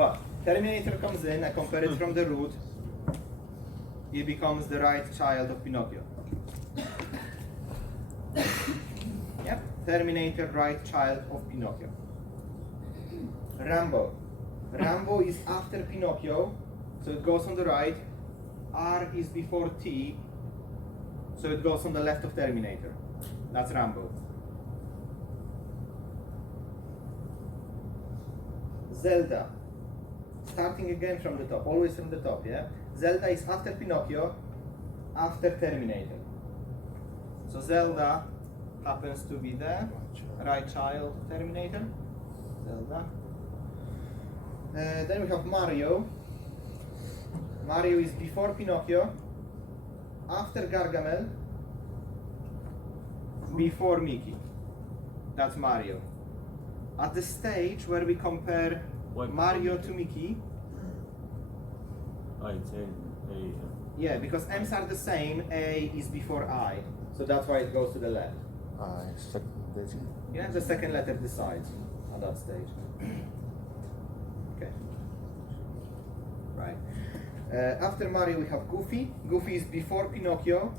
But terminator comes in, I compare it from the root, it becomes the right child of Pinocchio. Yep, terminator, right child of Pinocchio. Rambo. Rambo is after Pinocchio, so it goes on the right. R is before T, so it goes on the left of terminator. That's Rambo. Zelda. Starting again from the top, always from the top, yeah? Zelda is after Pinocchio, after terminator. So Zelda happens to be the right child of terminator. Zelda. Then we have Mario. Mario is before Pinocchio, after Gargamel, before Mickey. That's Mario. At the stage where we compare Mario to Mickey, yeah, because M's are the same, A is before I, so that's why it goes to the left. Yeah, the second letter decides at that stage. Okay. Right. After Mario we have Goofy. Goofy is before Pinocchio,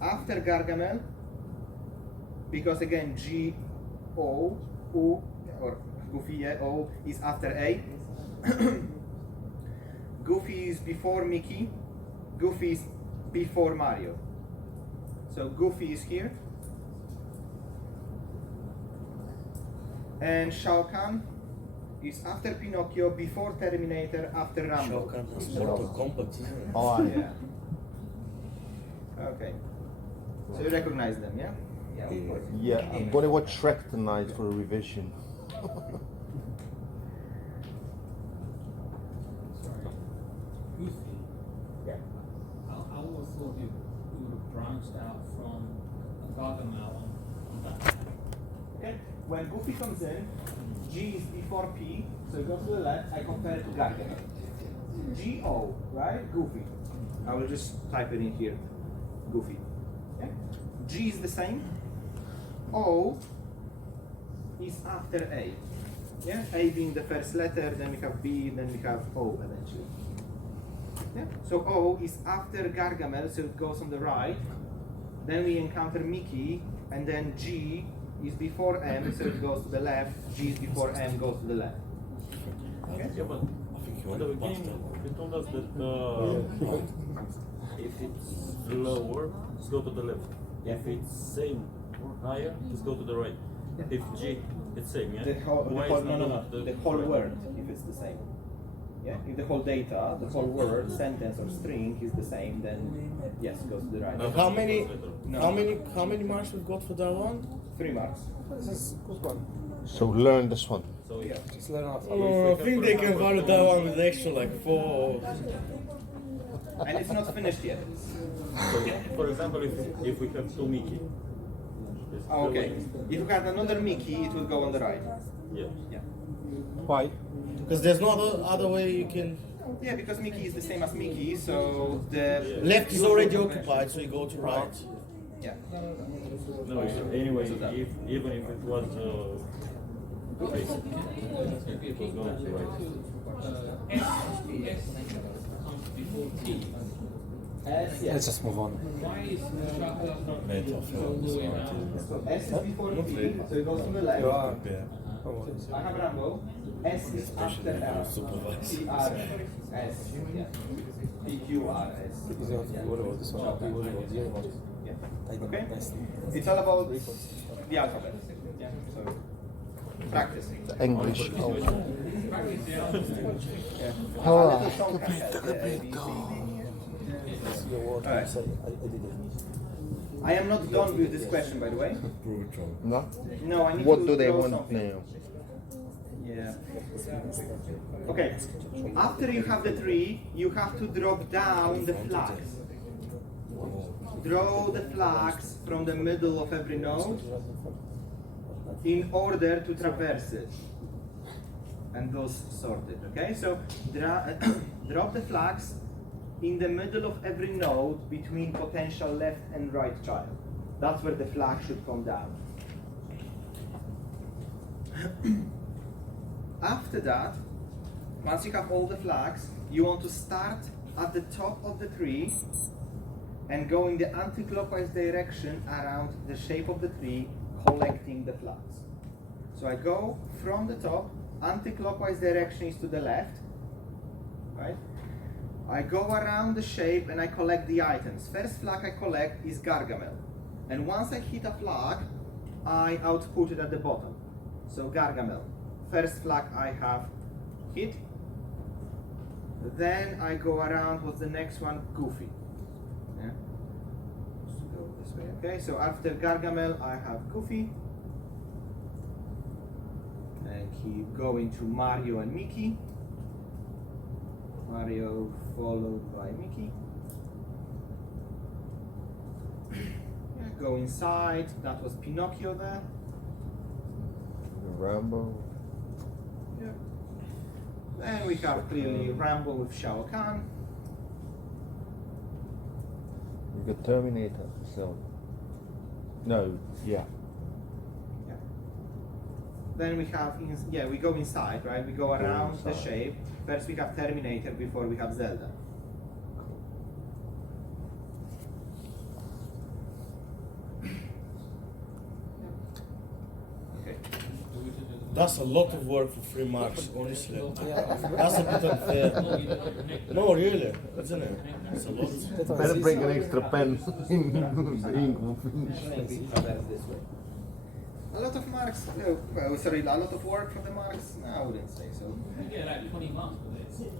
after Gargamel, because again G, O, U, or Goofy, yeah, O is after A. Goofy is before Mickey, Goofy is before Mario. So Goofy is here. And Shao Kahn is after Pinocchio, before Terminator, after Rambo. Shao Kahn has Mortal Kombat. Oh, yeah. Okay. So you recognize them, yeah? Yeah, of course. Yeah, I'm gonna watch Shrek tonight for a revision. Yeah. I always thought it would have branched out from Gargamel on that. Okay. When Goofy comes in, G is before P, so it goes to the left. I compare it to Gargamel. G-O, right? Goofy. I will just type it in here. Goofy. Okay. G is the same. O is after A. Yeah, A being the first letter, then we have B, then we have O eventually. Yeah. So O is after Gargamel, so it goes on the right. Then we encounter Mickey, and then G is before M, so it goes to the left. G is before M, goes to the left. Okay? Yeah, but at the beginning you told us that if it's lower, just go to the left. Yeah. If it's same or higher, just go to the right. Yeah. If G, it's same, yeah? The whole, Why no, is not no, no. the The whole right? word, if it's the same. Yeah, if the whole data, the whole word, sentence or string is the same, then yes, goes to the right. No. How many? No. How many marks we've got for that one? 3 marks. This is good one. So learn this one. So yeah. Just learn off. Oh, I think they can value that one with extra like 4. And it's not finished yet. So, for example, if we have two Mickey. it's Oh, okay. still- If you had another Mickey, it would go on the right. Yeah. Yeah. Why? Because there's no other way you can. Yeah, because Mickey is the same as Mickey, so the Left is already occupied, so you go to right. Yeah. No, anyway, even if it was basic, it was going to right. S comes before T. S, yeah. Let's just move on. Why is Shao Kahn not Mental all the way around? So S is before P, so it goes to the left. Yeah. I have Rambo. S is after L. P R S. Yeah. P Q R S. Yeah. What about this one? What about the other one? Yeah. Okay. It's all about the alphabet. Yeah. So practice. English. Oh. Yeah. Oh, A little song has the A, B, C, D. Your word. Alright. Sorry, I did it. I am not done with this question, by the way. No? No, I need What to do they draw want something. now? Yeah. Okay. After you have the tree, you have to drop down the flags. Draw the flags from the middle of every node in order to traverse it. And those sorted. Okay. So drop the flags in the middle of every node between potential left and right child. That's where the flag should come down. After that, Once you have all the flags, you want to start at the top of the tree and go in the anti-clockwise direction around the shape of the tree, collecting the flags. So I go from the top, anti-clockwise direction is to the left, right? I go around the shape and I collect the items. First flag I collect is Gargamel. And once I hit a flag, I output it at the bottom. So Gargamel. First flag I have hit. Then I go around, what's the next one? Goofy. Yeah. Let's go this way. Okay, so after Gargamel I have Goofy. And keep going to Mario and Mickey. Mario followed by Mickey. Yeah, go inside. That was Pinocchio there. Rambo. Yeah. Then we have clearly Rambo with Shao Kahn. You got Terminator. So. No. Yeah. Yeah. Then we have, we go inside, right? We go around the shape. First we have Terminator before we have Zelda. Okay. That's a lot of work for 3 marks, honestly. Yeah. That's a bit unfair. No, really, isn't it? It's a lot. Better bring an extra pen. Ink will finish. This way. A lot of marks, no, well, sorry, a lot of work for the marks? No, I wouldn't say so. You get like 20 marks for this.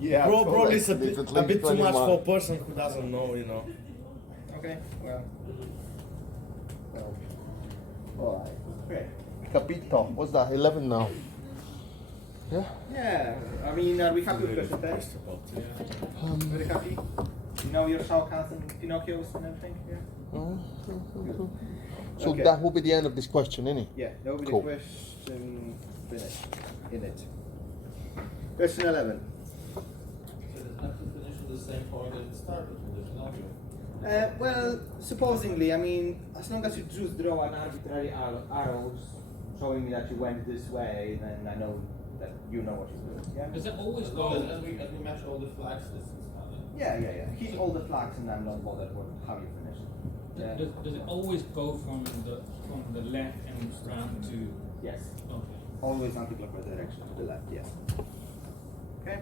Yeah. Probably it's a correct. bit, It's a at bit least too much 20 for a marks. person who doesn't know, you know. Okay, well. Alright. Okay. Capito. What's that? 11 now. Yeah. Yeah, I mean, are we happy with question 10? Very happy? You know your Shao Kahns and Pinocchios and everything? Yeah? So Okay. that will be the end of this question, innit? Yeah, that will be Cool. the question finished in it. Question 11. So does have to finish with the same point as the start of the algebra? Well, supposedly, I mean, as long as you just draw an arbitrary arrows showing me that you went this way, then I know that you know what you're doing. Yeah? Does it always As go? long as we match all the flags, this is fine. Yeah. Hit all the flags and I'm not bothered with how you finish. Yeah. Does it always go from the left and round to? Yes. Okay. Always anti-clockwise direction to the left, yes. Okay.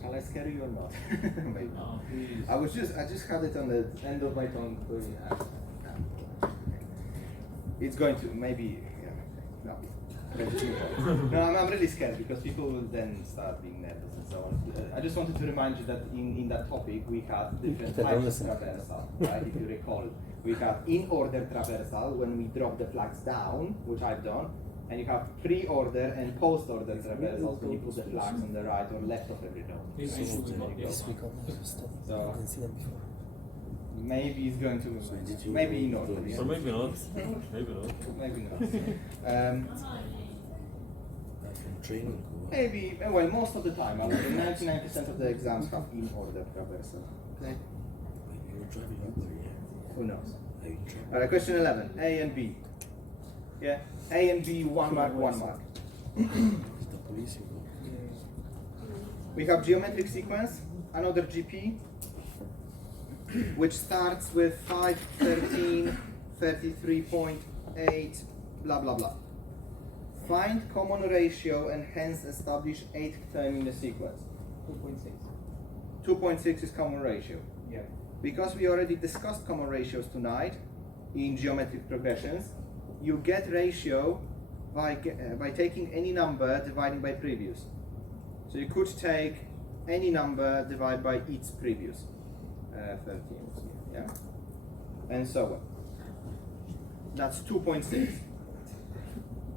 Shall I scare you or not? Maybe. Oh, please. I just had it on the end of my tongue. It's going to maybe, no. No, I'm really scared because people will then start being nervous and so on. I just wanted to remind you that in that topic we have different types of traversal, right? If you recall, we have in order traversal when we drop the flags down, which I've done, and you have pre-order and post-order traversals when you put the flags on the right or left of every node. This Right? week we got the This other week one. I never studied. So- I didn't see them before. Maybe it's going to, maybe in order. Yeah? Or maybe not. Maybe not. Maybe not. From training. Maybe, well, most of the time, I would say 99% of the exams have in order traversal. Okay? You're driving up there, yeah. Who knows? Are you driving? Alright, question 11. A and B. Yeah? A and B, 1 mark, 1 mark. Is the police involved? We have geometric sequence, another GP, which starts with 5, 13, 33.8, blah blah blah. Find common ratio and hence establish 8th term in the sequence. 2.6. 2.6 is common ratio. Yeah. Because we already discussed common ratios tonight in geometric progressions, you get ratio by taking any number dividing by previous. So you could take any number divided by its previous. 13, yeah, and so on. That's 2.6.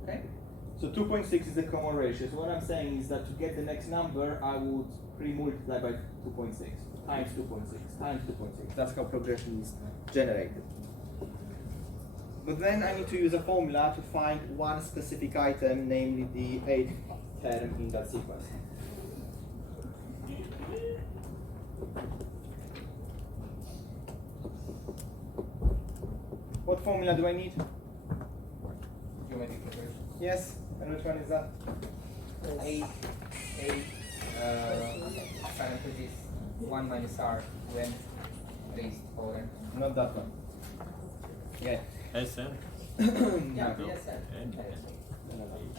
Okay, so 2.6 is the common ratio. So what I'm saying is that to get the next number, I would pre-multiply by 2.6 times 2.6 times 2.6. That's how progression is generated. But then I need to use a formula to find one specific item, namely the 8th term in that sequence. What formula do I need? Geometric progression. Yes, and which one is that? A parenthesis 1 minus r when raised power. Not that one. Yeah. SN. Yeah, No. yes, And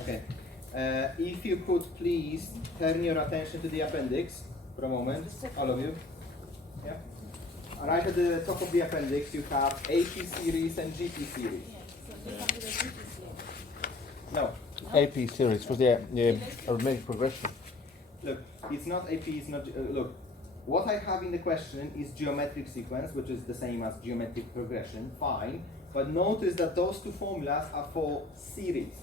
Okay. If you could please turn your attention to the appendix for a moment, all of you. Yeah. Right at the top of the appendix, you have AP series and GP series. No. AP series for the arithmetic progression. Look, it's not AP, it's not. Look, what I have in the question is geometric sequence, which is the same as geometric progression, fine. But notice that those two formulas are for series.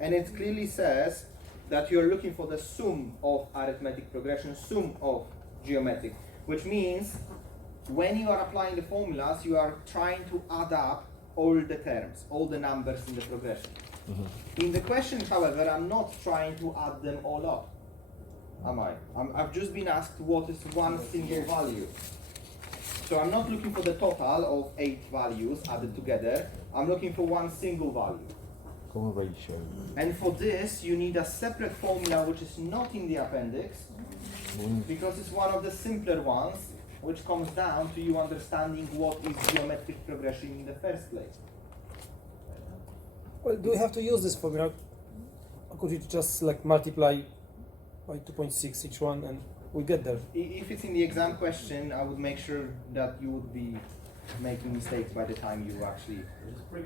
And it clearly says that you're looking for the sum of arithmetic progression, sum of geometric, which means when you are applying the formulas, you are trying to add up all the terms, all the numbers in the progression. In the question, however, I'm not trying to add them all up, am I? I've just been asked what is one single value. So I'm not looking for the total of 8 values added together. I'm looking for one single value. Common ratio. And for this, you need a separate formula which is not in the appendix, because it's one of the simpler ones, which comes down to you understanding what is geometric progression in the first place. Well, do we have to use this formula? Or could you just like multiply by 2.6 each one and we get there? If it's in the exam question, I would make sure that you would be making mistakes by the time you actually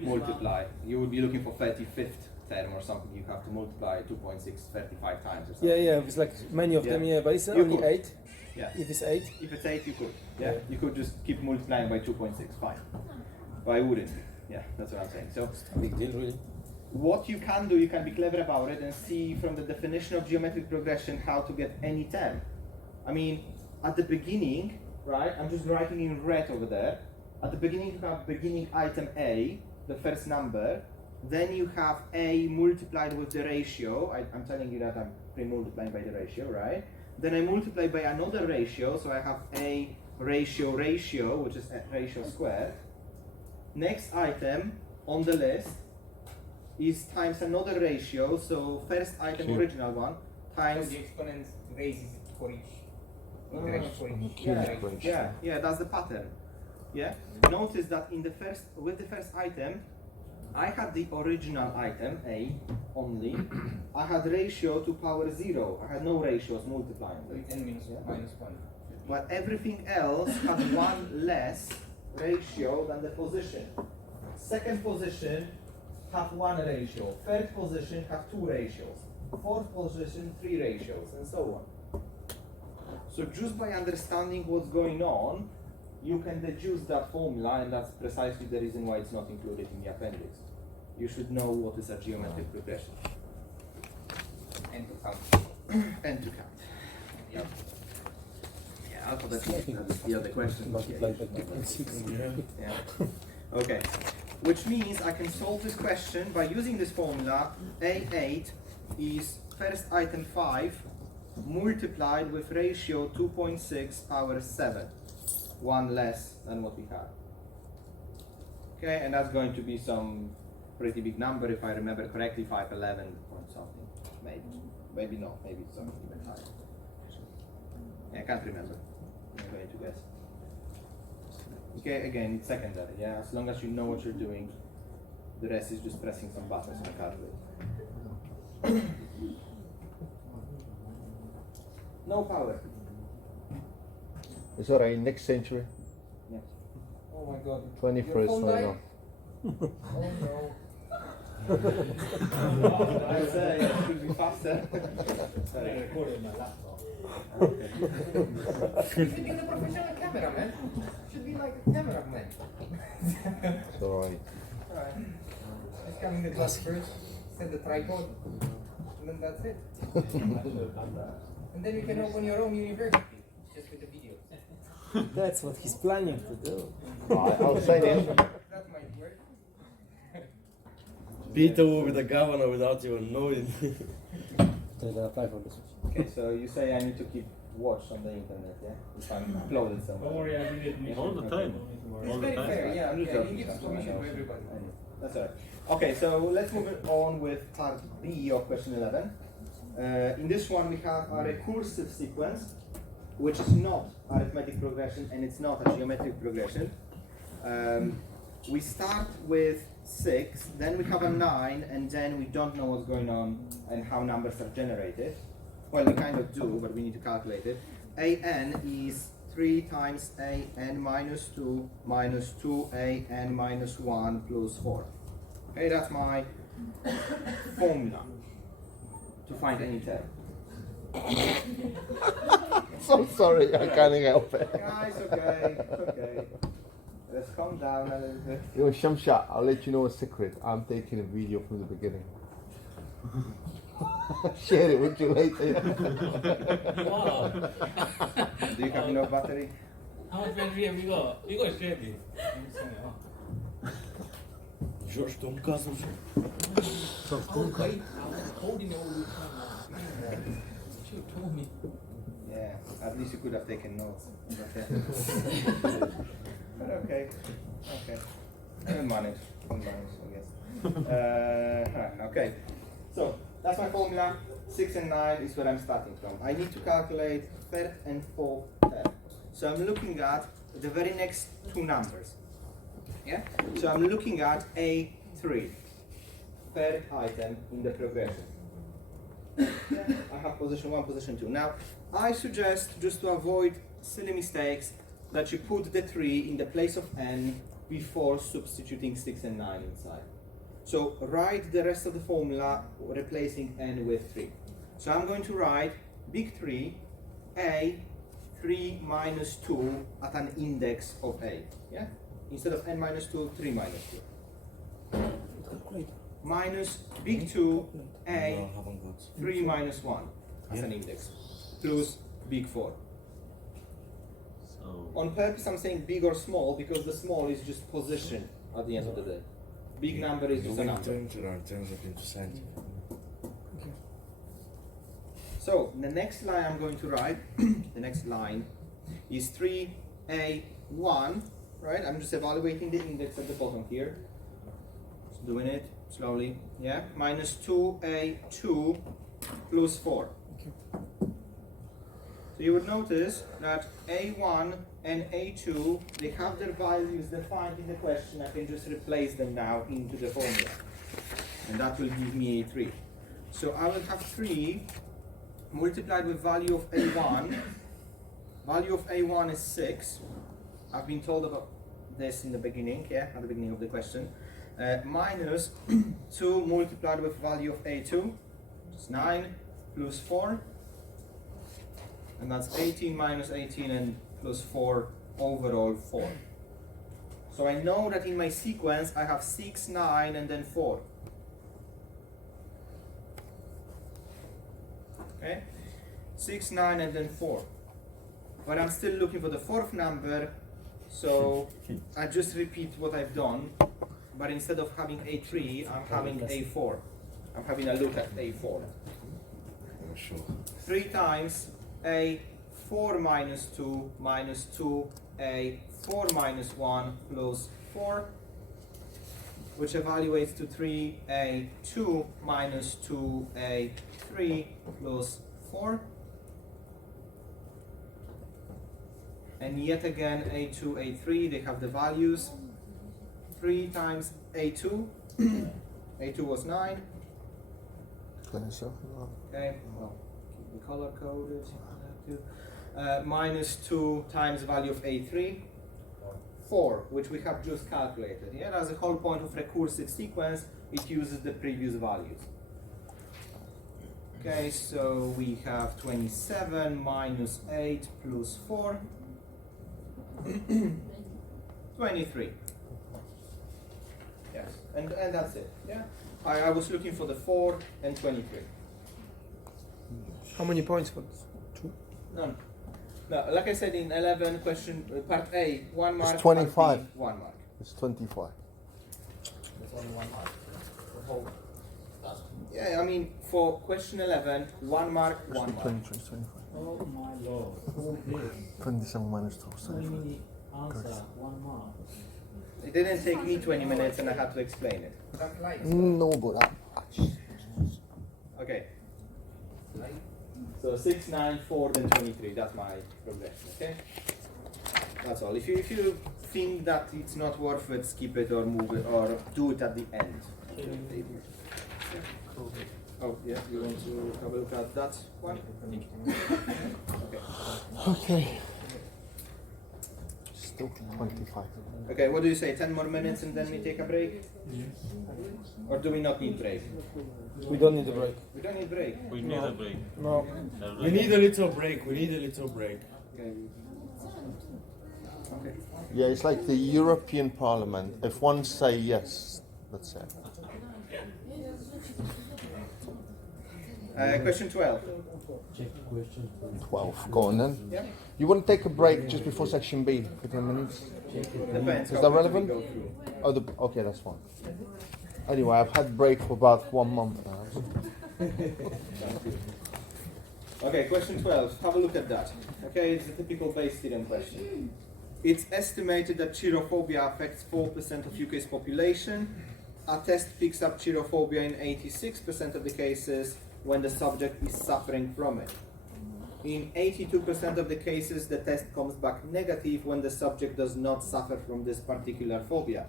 multiply. You would be looking for 35th term or something. You have to multiply 2.6 35 times or something. Yeah, it's like many of them, yeah, but it's You only could. 8. Yeah. If it's 8. If it's 8, you could. Yeah. Yeah. You could just keep multiplying by 2.6, fine. But I wouldn't. Yeah, that's what I'm saying. So Big deal, really. what you can do, you can be clever about it and see from the definition of geometric progression how to get any term. I mean, at the beginning, right, I'm just writing in red over there. At the beginning, you have beginning item A, the first number. Then you have A multiplied with the ratio. I'm telling you that I'm pre-multiplying by the ratio, right? Then I multiply by another ratio, so I have A ratio, which is a ratio squared. Next item on the list is times another ratio, so first item, original one, So times... the exponent raises for each iteration for each iteration. Yeah, that's the pattern. Yeah. Notice that in the first, with the first item, I had the original item A only. I had ratio to power 0. I had no ratios multiplying. So it's n minus 1. But everything else had one less ratio than the position. Second position have one ratio. Third position have 2 ratios. Fourth position 3 ratios, and so on. So just by understanding what's going on, you can deduce that formula, and that's precisely the reason why it's not included in the appendix. You should know what is a geometric progression. And to count. And to count. Yep. Yeah, alphabetically, that's the other question. Multiply by 2.6. Yeah. Okay. Which means I can solve this question by using this formula. A8 is first item 5 multiplied with ratio 2.6 power 7. One less than what we had. Okay, and that's going to be some pretty big number if I remember correctly, 511 point something. Maybe not, maybe it's something even higher. Yeah, I can't remember. I'm going to guess. Okay, again, it's secondary, yeah? As long as you know what you're doing, the rest is just pressing some buttons on the calculator. No power. It's alright, next century. Yes. Oh my god. 21st, Your phone why died? not? Oh no. I say it should be faster. Sorry. You should be the professional cameraman. Should be like a cameraman. It's alright. Alright. Just come in the class first, set the tripod, and then that's it. And then you can open your own university, just with the video. That's what he's planning to do. I'll sign in. That might work. Peter will be the governor without even knowing. They're gonna apply for this. Okay, so you say I need to keep watch on the internet, yeah? If I'm uploaded Don't somewhere. worry, I did it. All the time. It's All the very time. fair, yeah. I'm just Yeah, he joking, gives so I permission know. to everybody. I know. That's all right. Okay, so let's move on with part B of question 11. In this one, we have a recursive sequence, which is not arithmetic progression and it's not a geometric progression. We start with 6, then we have a 9, and then we don't know what's going on and how numbers are generated. Well, we kind of do, but we need to calculate it. An is 3 times an minus 2 minus 2an minus 1 plus 4. Okay, that's my formula to find any term. So sorry, I can't help it. Guys, okay, okay. Let's calm down a little bit. Yo, Shamsha, I'll let you know a secret. I'm taking a video from the beginning. Share it with you later. Wow. Do you have enough battery? How much battery have you got? You got share it. George, don't казвам. I was holding it all the time. You should have told me. Yeah, at least you could have taken notes. But okay, okay. We'll manage, I guess. Okay, so that's my formula. 6 and 9 is where I'm starting from. I need to calculate third and fourth term. So I'm looking at the very next two numbers. Yeah? So I'm looking at A3, third item in the progression. Yeah, I have position 1, position 2. Now, I suggest, just to avoid silly mistakes, that you put the 3 in the place of n before substituting 6 and 9 inside. So write the rest of the formula replacing n with 3. So I'm going to write big 3, a, 3 minus 2 at an index of a. Yeah? Instead of n minus 2, 3 minus 2. Minus big 2, a, 3 minus 1 as an index. Plus big 4. On purpose I'm saying big or small because the small is just position at the end of the day. Big number is just a number. Terms of interessant. So the next line I'm going to write, the next line is 3a1, right? I'm just evaluating the index at the bottom here. Just doing it slowly, yeah? Minus 2a2 plus 4. So you would notice that A1 and A2, they have their values defined in the question. I can just replace them now into the formula. And that will give me A3. So I will have 3 multiplied with value of A1. Value of A1 is 6. I've been told about this in the beginning, yeah, at the beginning of the question. Minus 2 multiplied with value of A2, which is 9, plus 4. And that's 18 minus 18 and plus 4, overall 4. So I know that in my sequence I have 6, 9 and then 4. Okay? 6, 9 and then 4. But I'm still looking for the fourth number, so I just repeat what I've done. But instead of having A3, I'm having A4. I'm having a look at A4. Sure. 3 times A4 minus 2 minus 2 A4 minus 1 plus 4, which evaluates to 3A2 minus 2A3 plus 4. And yet again A2, A3, they have the values. 3 times A2, A2 was 9. Okay, well, keep the color coded. Minus 2 times value of A3, 4, which we have just calculated. Yeah, that's the whole point of recursive sequence. It uses the previous values. Okay, so we have 27 minus 8 plus 4, 23. Yes, and that's it. Yeah, I was looking for the 4 and 23. How many points for this? 2? None. No, like I said in 11 question, part A, 1 mark. It's 25. Part B, 1 mark. It's 25. There's only 1 mark. The whole. That's Yeah, I mean, for question 11, 1 mark, 1 mark. 23, 25. oh my lord. All this. 27 minus 2 is What do you 25. mean the answer? 1 mark. It didn't take me 20 minutes and I had to explain it. Don't lie. No, but Okay. So 6, 9, 4, then 23. That's my progression. Okay. That's all. If you think that it's not worth it, skip it or move it or do it at the end. Oh yeah, you want to have a look at that one? okay. Still 25. Okay, what do you say? 10 more minutes and then we take a break? Or do we not need break? We don't need a break. We don't need break. We need a break. No. We need a little break. We need a little break. Okay. Okay. Yeah, it's like the European Parliament. If one say yes, that's it. Question 12. 12. Go on then. Yeah. You want to take a break just before section B for 10 minutes? Depends. Is how that quickly relevant? we go through. Oh, okay, that's fine. Anyway, I've had break for about 1 month now. Okay, question 12. Have a look at that. Okay, it's a typical Bayes theorem question. It's estimated that cheerophobia affects 4% of UK's population. A test picks up cheerophobia in 86% of the cases when the subject is suffering from it. In 82% of the cases, the test comes back negative when the subject does not suffer from this particular phobia.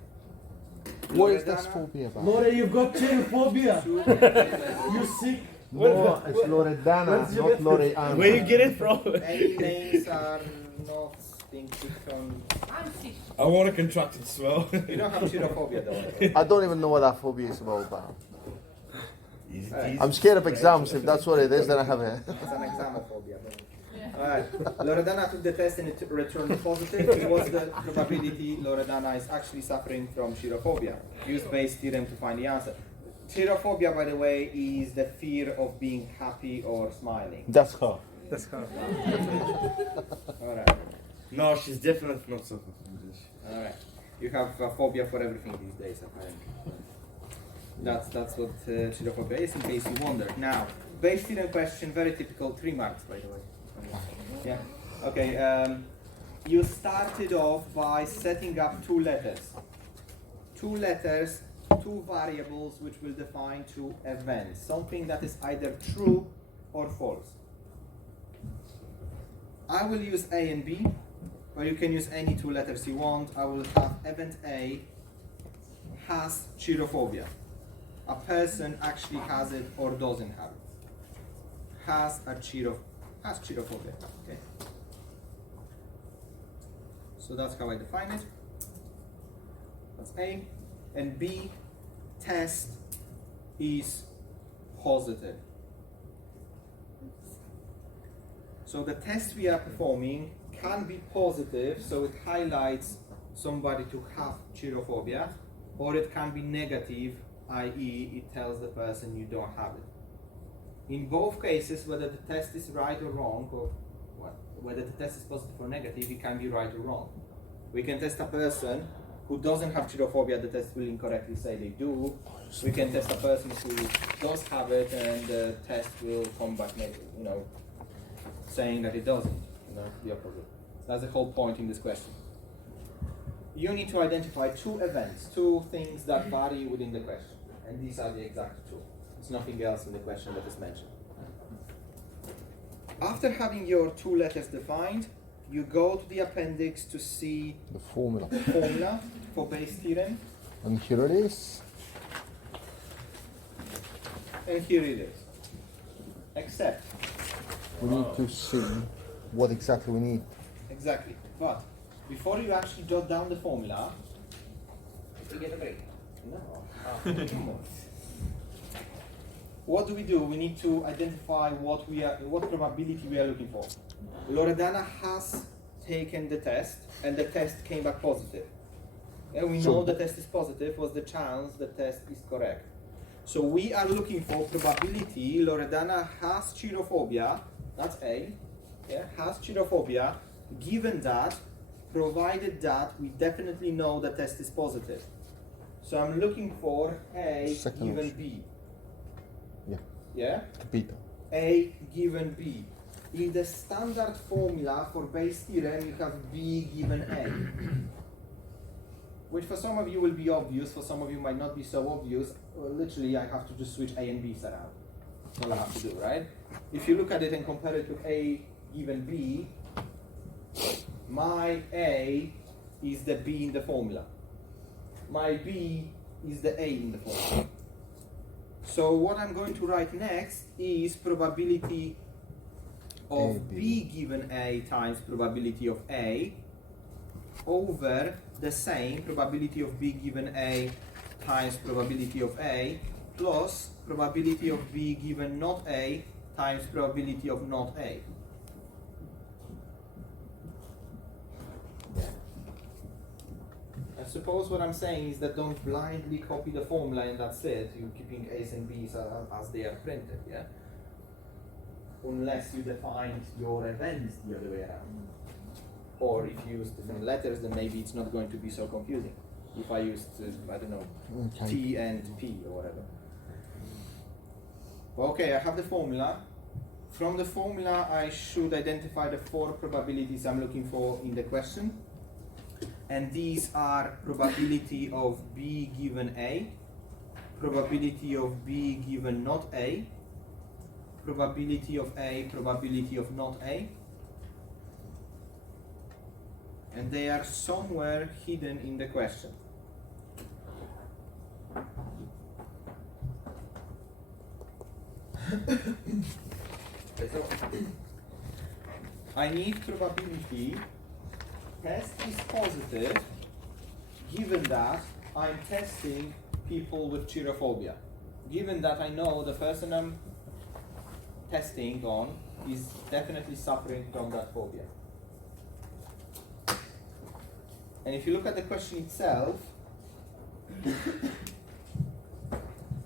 What is this Loredana? phobia about? Lore, you've got cheerophobia. You sick? No, it's Loredana, not Loreana. Where you get it from? Any names are not being picked on. I want a contracted swell. You don't have cheerophobia though. I don't even know what that phobia is about. Easy, Alright. easy. I'm scared of exams. If that's what it is, then I have it. It's an examophobia. Alright, Loredana took the test and it returned positive. What's the probability Loredana is actually suffering from cheerophobia? Use Bayes theorem to find the answer. Cheerophobia, by the way, is the fear of being happy or smiling. That's her. That's how. Alright, No, she's definitely not suffering from this. alright. You have a phobia for everything these days, apparently. That's what cheerophobia is, in case you wonder. Now, Bayes theorem question, very typical, 3 marks, by the way. Yeah. Okay. You started off by setting up 2 letters. 2 letters, 2 variables which will define 2 events. Something that is either true or false. I will use A and B, or you can use any 2 letters you want. I will have event A has cheerophobia. A person actually has it or doesn't have it. Has cheerophobia. Okay. So that's how I define it. That's A. And B, test is positive. So the test we are performing can be positive, so it highlights somebody to have cheerophobia, or it can be negative, i.e. it tells the person you don't have it. In both cases, whether the test is right or wrong, or whether the test is positive or negative, it can be right or wrong. We can test a person who doesn't have cheerophobia, the test will incorrectly say they do. We can test a person who does have it, and the test will come back, saying that it doesn't. The opposite. That's the whole point in this question. You need to identify 2 events, 2 things that vary within the question, and these are the exact 2. There's nothing else in the question that is mentioned. After having your 2 letters defined, you go to the appendix to see The formula. the formula for Bayes theorem, And here it is. and here it is. Except, We need to see what exactly we need. exactly, but before you actually jot down the formula, we get a break. No. Come on. What do? We need to identify what probability we are looking for. Loredana has taken the test, and the test came back positive. And we know the test is positive. What's the chance the test is correct? So we are looking for probability. Loredana has cheerophobia. That's A. Yeah, has cheerophobia. Given that, provided that we definitely know the test is positive. So I'm looking for A Second given option. B. Yeah. Yeah? Capito. A given B. In the standard formula for Bayes theorem, you have B given A. which for some of you will be obvious, for some of you might not be so obvious. Literally, I have to just switch A and B's around. That's all I have to do, right? If you look at it and compare it with A given B, my A is the B in the formula. My B is the A in the formula. So what I'm going to write next is probability of B given A times probability of A over the same probability of B given A times probability of A plus probability of B given not A times probability of not A. I suppose what I'm saying is that don't blindly copy the formula and that's it. You're keeping A's and B's as they are printed, yeah? Unless you defined your events the other way around. Or if you use different letters, then maybe it's not going to be so confusing. If I used, I don't know, T and P or whatever. Okay, I have the formula. From the formula, I should identify the 4 probabilities I'm looking for in the question. And these are probability of B given A, probability of B given not A, probability of A, probability of not A. And they are somewhere hidden in the question. So, I need probability test is positive given that I'm testing people with cheerophobia. Given that I know the person I'm testing on is definitely suffering from that phobia. And if you look at the question itself,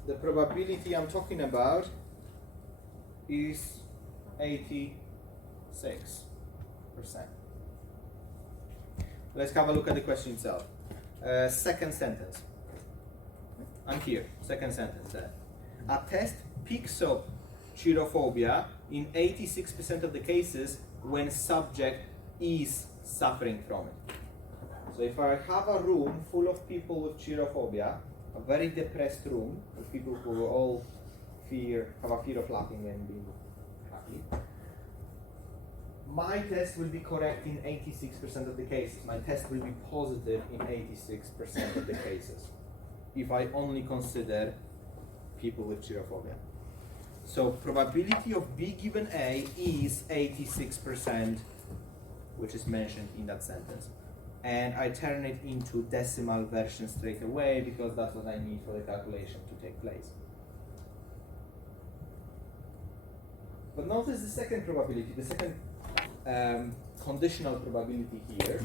the probability I'm talking about is 86%. Let's have a look at the question itself. Second sentence. I'm here, second sentence there. A test picks up cheerophobia in 86% of the cases when subject is suffering from it. So if I have a room full of people with cheerophobia, a very depressed room with people who all have a fear of laughing and being happy, my test will be correct in 86% of the cases. My test will be positive in 86% of the cases if I only consider people with cheerophobia. So probability of B given A is 86%, which is mentioned in that sentence. And I turn it into decimal version straight away because that's what I need for the calculation to take place. But notice the second probability, the second conditional probability here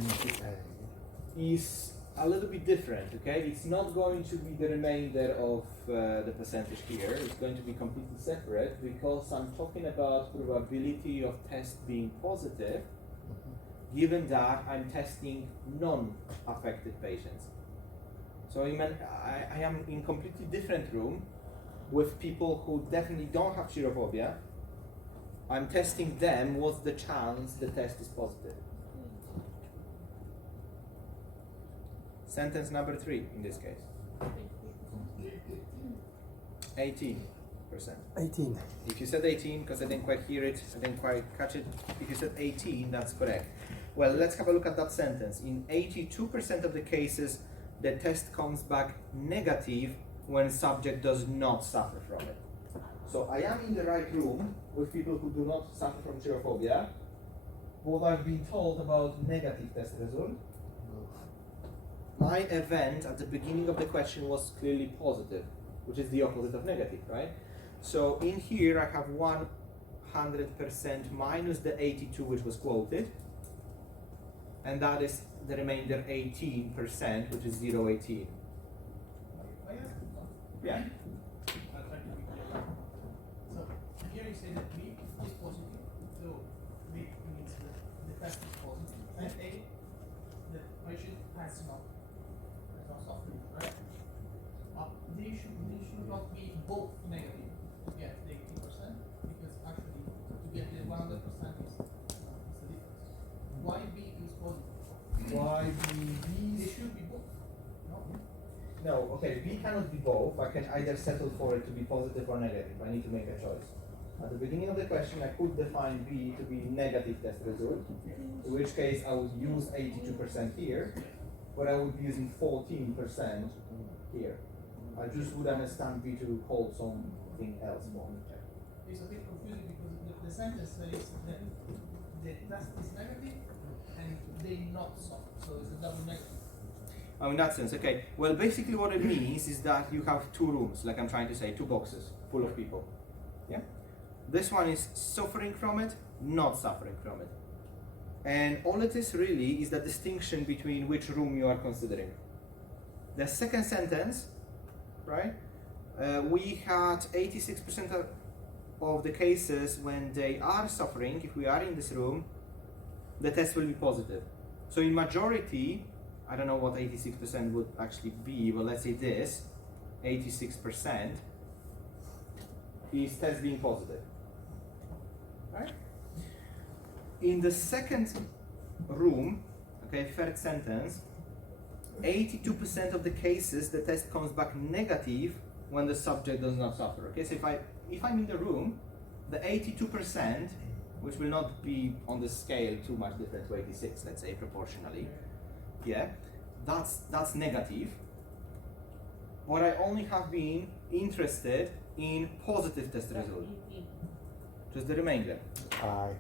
is a little bit different, okay? It's not going to be the remainder of the percentage here. It's going to be completely separate because I'm talking about probability of test being positive given that I'm testing non-affected patients. So I am in completely different room with people who definitely don't have cheerophobia. I'm testing them, what's the chance the test is positive? Sentence number 3 in this case. 18%. 18. If you said 18, because I didn't quite hear it, I didn't quite catch it, if you said 18, that's correct. Well, let's have a look at that sentence. In 82% of the cases, the test comes back negative when subject does not suffer from it. So I am in the right room with people who do not suffer from cheerophobia. What I've been told about negative test result, my event at the beginning of the question was clearly positive, which is the opposite of negative, right? So in here I have 100% minus the 82 which was quoted, and that is the remainder 18%, which is 0.18. Yeah. So here you say that B is positive, so B means the test is positive, and A, the patient has not suffering, right? They should not be both negative to get the 80%, because actually to get the 100% is the difference. Why B is positive? Why B? They should be both. cannot be both. I can either settle for it to be positive or negative. I need to make a choice. At the beginning of the question, I could define B to be negative test result, in which case I would use 82% here, but I would be using 14% here. I just would understand B to hold something else for me. It's a bit confusing because the sentence says that the test is negative and they not soft, so it's a double negative. Oh, in that sense, okay. Well, basically what it means is that you have two rooms, like I'm trying to say, two boxes full of people. Yeah? This one is suffering from it, not suffering from it. And all it is really is the distinction between which room you are considering. The second sentence, right? We had 86% of the cases when they are suffering, if we are in this room, the test will be positive. So in majority, I don't know what 86% would actually be, but let's say this, 86% is test being positive. Right? In the second room, okay, third sentence, 82% of the cases the test comes back negative when the subject does not suffer. Okay, so if I'm in the room, the 82%, which will not be on the scale too much different to 86, let's say proportionally, yeah, that's negative. But I only have been interested in positive test result, just the remainder. Aye.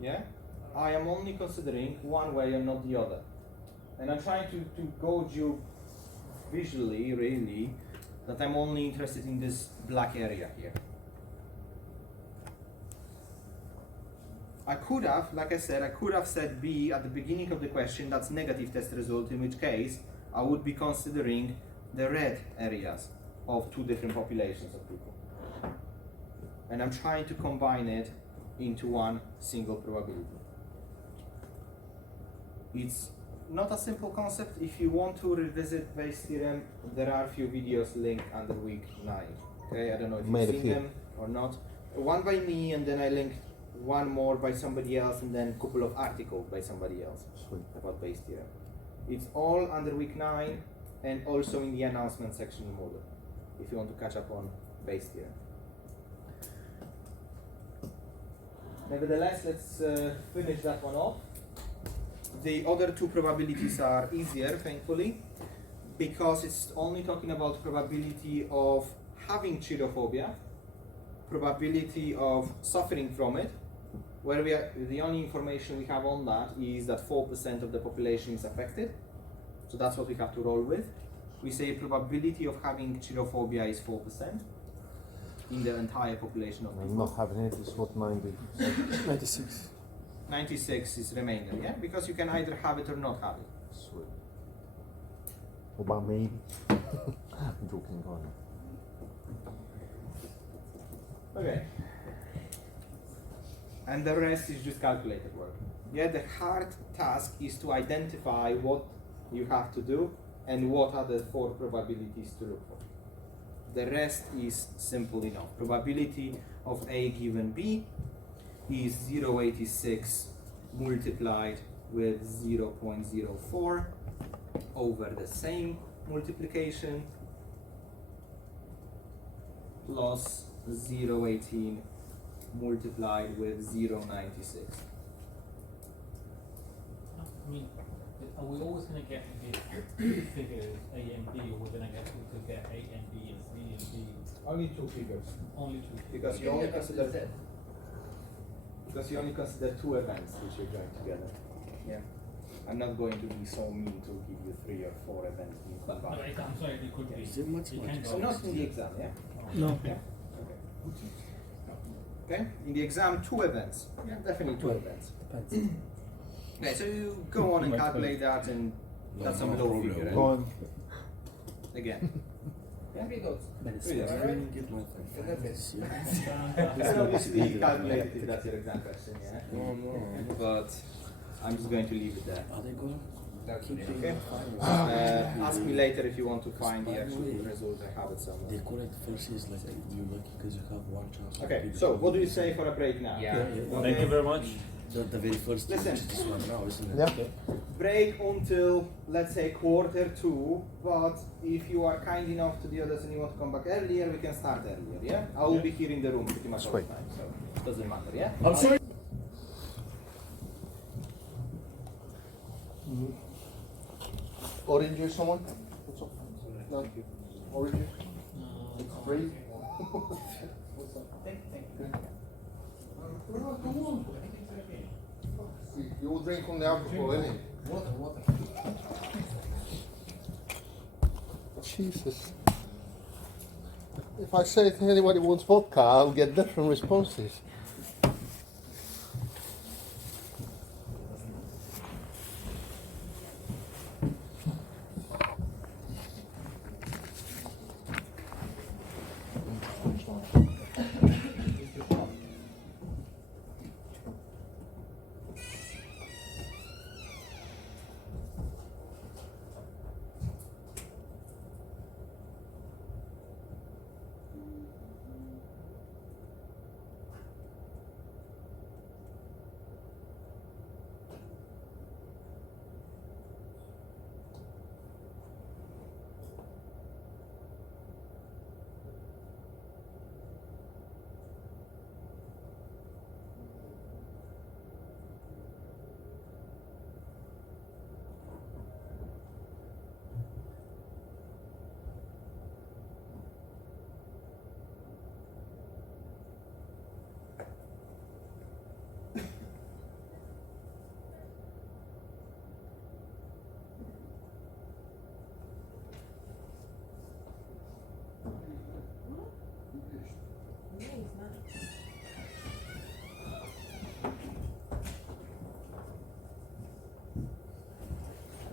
Yeah, I am only considering one way and not the other, and I'm trying to gauge you visually, really, that I'm only interested in this black area here. I could have, like I said, I could have said B at the beginning of the question, that's negative test result, in which case I would be considering the red areas of two different populations of people. And I'm trying to combine it into one single probability. It's not a simple concept. If you want to revisit Bayes' theorem, there are a few videos linked under week 9. Okay, I don't know if you've seen them or not. One by me, and then I linked one more by somebody else, and then a couple of articles by somebody else about Bayes' theorem. It's all under week 9 and also in the announcement section in Moodle, if you want to catch up on Bayes' theorem. Nevertheless, let's finish that one off. The other two probabilities are easier, thankfully, because it's only talking about probability of having cherophobia, probability of suffering from it, where the only information we have on that is that 4% of the population is affected. So that's what we have to roll with. We say probability of having cherophobia is 4% in the entire population of people. Not having it is what, 90? 96. 96 is remainder, yeah? Because you can either have it or not have it. Sweet. What about me? I'm joking on it. Okay. And the rest is just calculated work. Yeah, the hard task is to identify what you have to do and what are the 4 probabilities to look for. The rest is simple enough. Probability of A given B is 0.86 multiplied with 0.04 over the same multiplication plus 0.18 multiplied with 0.96. I mean, are we always going to get the figures A and B, or we could get A and B and C and D? Only 2 figures. Only 2. Because you only consider 2 events which you're going together. Yeah. I'm not going to be so mean to give you 3 or 4 events being No, combined. I'm sorry, it could be. Is it mathematics? So not in the exam, yeah? No. Yeah. Okay. In the exam, 2 events. Yeah, definitely 2 events. Okay, so you go on and calculate that, and that's some low figure. Go on. Again. Yeah. 3 dots. Really? I didn't get my thing. So that's it. You can obviously calculate if that's your exam question, yeah? No. But I'm just going to leave it there. Are they going? Okay. Ask me later if you want to find the actual result. I have it The somewhere. correct first is like you're lucky because you have one chance. Okay, so what do you say for a break now? Yeah. Thank you very much. The very first thing Listen. is this one now, isn't it? Yeah. Break until, let's say, 1:45, but if you are kind enough to the others and you want to come back earlier, we can start earlier, yeah? I will be here in the room pretty much all the Sweet. time, so it doesn't matter, yeah? I'm sorry. Orange juice, someone? No. Orange juice? It's free. You will drink from the alcohol, innit? Water. Jesus. If I say to anybody who wants vodka, I'll get different responses.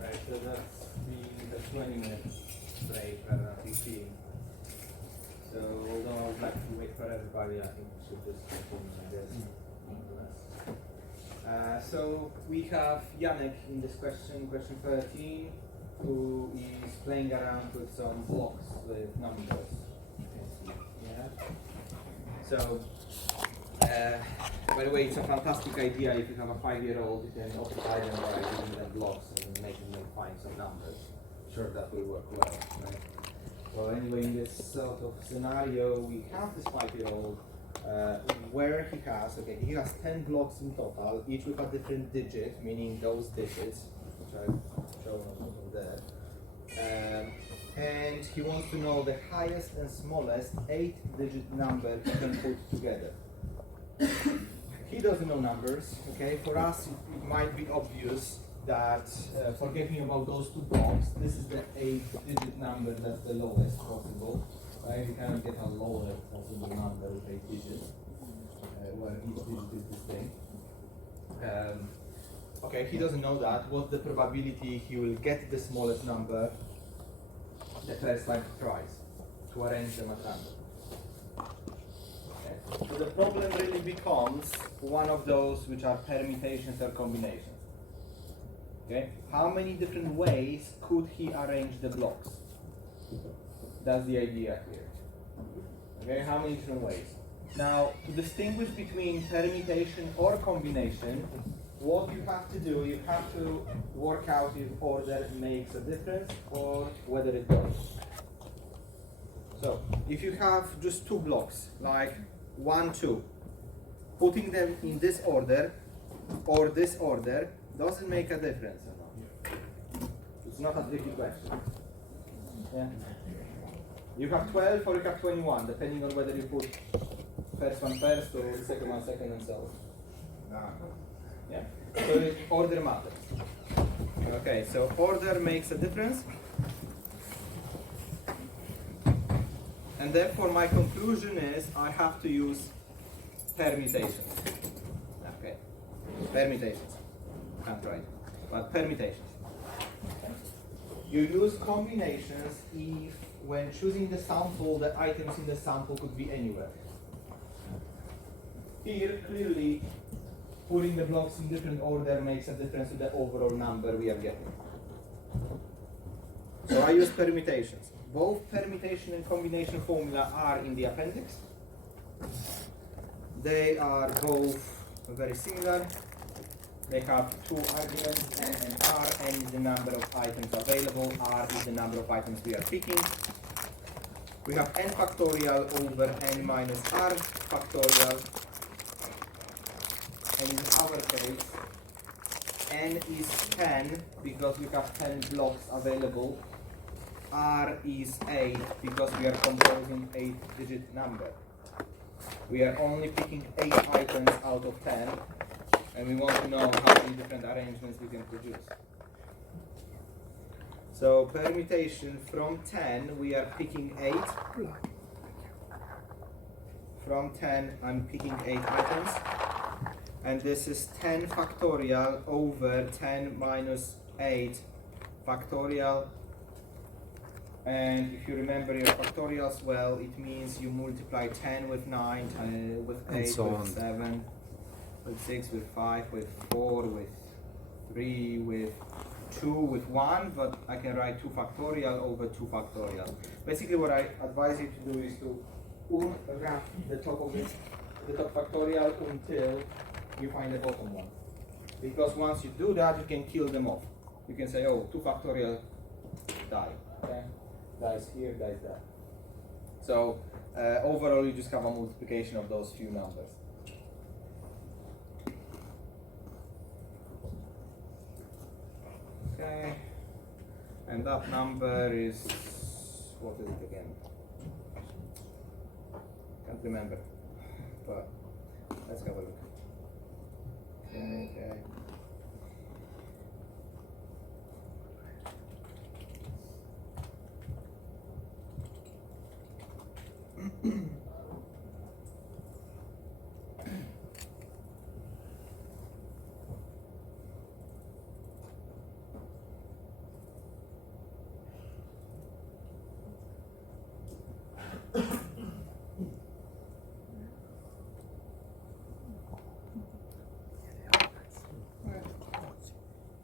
Right, so that's the 20 minutes break rather than 15. So although I would like to wait for everybody, I think we should just continue like this. So we have Yannick in this question 13, who is playing around with some blocks with numbers. Yeah. So, by the way, it's a fantastic idea if you have a 5-year-old, you can occupy them by giving them blocks and making them find some numbers. Sure, that will work well, right? Well, anyway, in this sort of scenario, we have this 5-year-old where he has 10 blocks in total, each with a different digit, meaning those digits, which I've shown over there. And he wants to know the highest and smallest 8-digit number he can put together. He doesn't know numbers, okay? For us, it might be obvious that forgetting about those two blocks, this is the 8-digit number that's the lowest possible, right? You cannot get a lower possible number with 8 digits, where each digit is distinct. Okay, he doesn't know that. What's the probability he will get the smallest number the first time he tries to arrange them at random? Okay. So the problem really becomes one of those which are permutations or combinations. Okay, how many different ways could he arrange the blocks? That's the idea here. Okay, how many different ways? Now, to distinguish between permutation or combination, what you have to do, you have to work out if order makes a difference or whether it does. So, if you have just two blocks, like 1, 2, putting them in this order or this order doesn't make a difference or not. It's not a tricky question. Yeah. You have 12 or you have 21, depending on whether you put first one first or the second one second and so on. Yeah. So order matters. Okay, so order makes a difference. And therefore my conclusion is I have to use permutations. Okay. Permutations. Can't write. But permutations. Okay. You use combinations if when choosing the sample, the items in the sample could be anywhere. Here, clearly, putting the blocks in different order makes a difference to the overall number we are getting. So I use permutations. Both permutation and combination formula are in the appendix. They are both very similar. They have two arguments, n and r. N is the number of items available, r is the number of items we are picking. We have n factorial over n minus r factorial. And in our case, n is 10 because we have 10 blocks available. R is 8 because we are composing 8-digit number. We are only picking 8 items out of 10, and we want to know how many different arrangements we can produce. So permutation from 10, we are picking 8. From 10, I'm picking 8 items. And this is 10 factorial over 10 minus 8 factorial. And if you remember your factorials well, it means you multiply 10 with 9, with 8, so with on. 7, with 6, with 5, with 4, with 3, with 2, with 1, but I can write 2 factorial over 2 factorial. Basically what I advise you to do is to unwrap the top of it, the top factorial until you find the bottom one. Because once you do that, you can kill them off. You can say, oh, 2 factorial die. Okay? Dies here, dies there. So overall, you just have a multiplication of those few numbers. Okay, and that number is, what is it again? Can't remember, but let's have a look. Okay.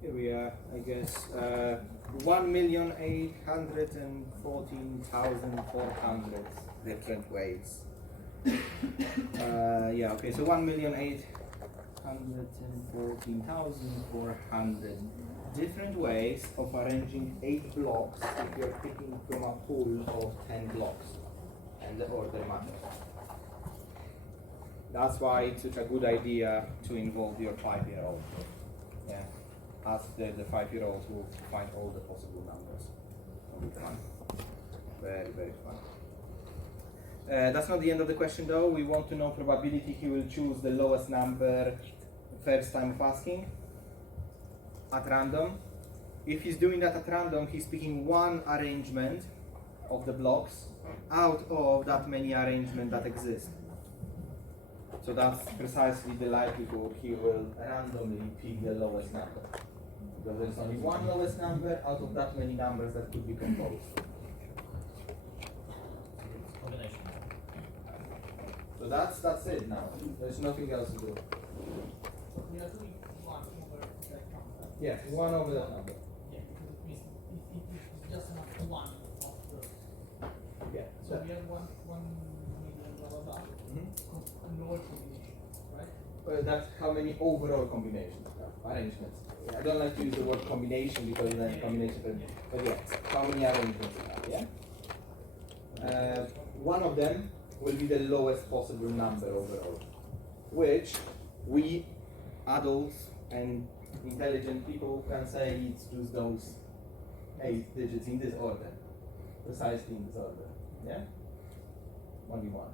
Here we are, I guess, 1,814,400 different ways. Yeah, okay, so 1,814,400 different ways of arranging 8 blocks if you're picking from a pool of 10 blocks, and the order matters. That's why it's such a good idea to involve your 5-year-old. Yeah. Ask the 5-year-old who will find all the possible numbers. It'll be fun. Very, very fun. That's not the end of the question though. We want to know probability he will choose the lowest number first time of asking at random. If he's doing that at random, he's picking one arrangement of the blocks out of that many arrangements that exist. So that's precisely the likelihood he will randomly pick the lowest number. Because there's only one lowest number out of that many numbers that could be composed. Combination. So that's it now. There's nothing else to do. So we are doing 1 over that number. Yeah, 1 over that number. Yeah, because it means if it's just not 1 of the. Yeah. So we have 1 million blah blah blah. Lower combination, right? That's how many overall combinations, arrangements. I don't like to use the word combination because then combination, but yeah, how many arrangements you have, yeah? One of them will be the lowest possible number overall, which we adults and intelligent people can say it's just those 8 digits in this order, precisely in this order, yeah? Only one.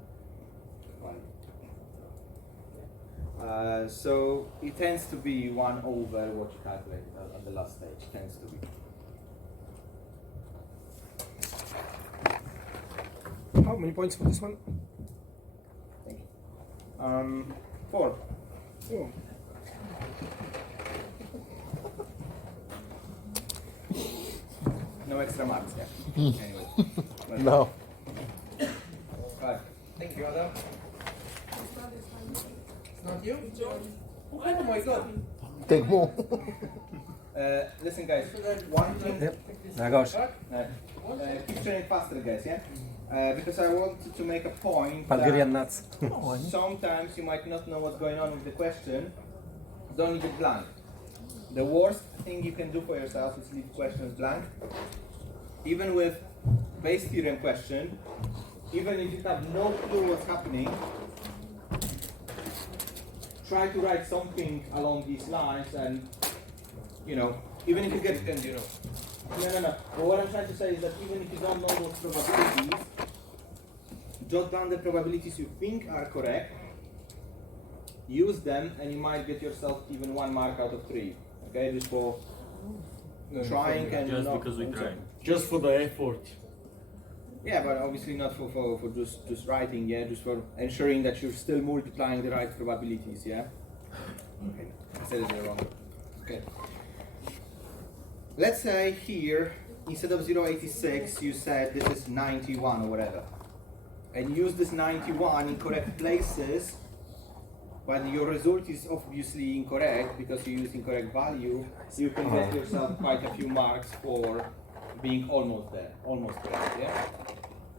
So it tends to be 1 over what you calculate at the last stage, tends to be. How many points for this one? Thank you. 4. Oh. No extra marks, yeah. Anyway. No. 5. Thank you, Adam. It's not you? Oh my god. Take more. Listen guys, one thing, Nagosh. keep turning faster guys, yeah? Because I wanted to make a point Bulgarian that nuts. sometimes you might not know what's going on with the question, don't leave it blank. The worst thing you can do for yourself is leave questions blank. Even with base theorem question, even if you have no clue what's happening, try to write something along these lines, and even if you get No. But what I'm trying to say is that even if you don't know those probabilities, jot down the probabilities you think are correct, use them, and you might get yourself even 1 mark out of 3. Okay, just for trying and Just not because we tried. Just for the effort. Yeah, but obviously not for just writing, yeah, just for ensuring that you're still multiplying the right probabilities, yeah? Okay, I said it wrong. Okay. Let's say here, instead of 0.86, you said this is 91 or whatever. And use this 91 in correct places, but your result is obviously incorrect because you use incorrect value, so you can get yourself quite a few marks for being almost there, almost correct, yeah?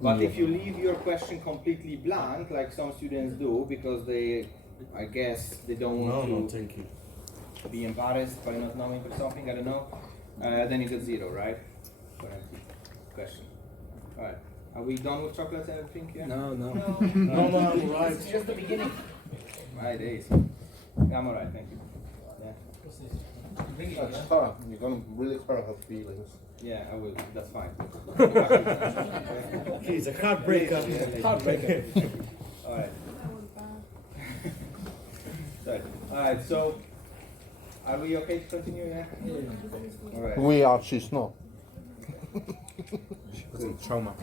But if you leave your question completely blank, like some students do, because I guess they don't want No, to thank you. be embarrassed by not knowing or something, I don't know, then you get 0, right? For empty question. Alright, are we done with chocolates and everything here? No. No, I'm right. It's just the beginning. Right, days. Yeah, I'm alright, thank you. Yeah. That's hard. You're gonna really hurt her feelings. Yeah, I will. That's fine. He's a heartbreaker. Heartbreaker. All right. Sorry. All right. So, are we okay to continue? Yeah. All right. We are, she's not. Trauma.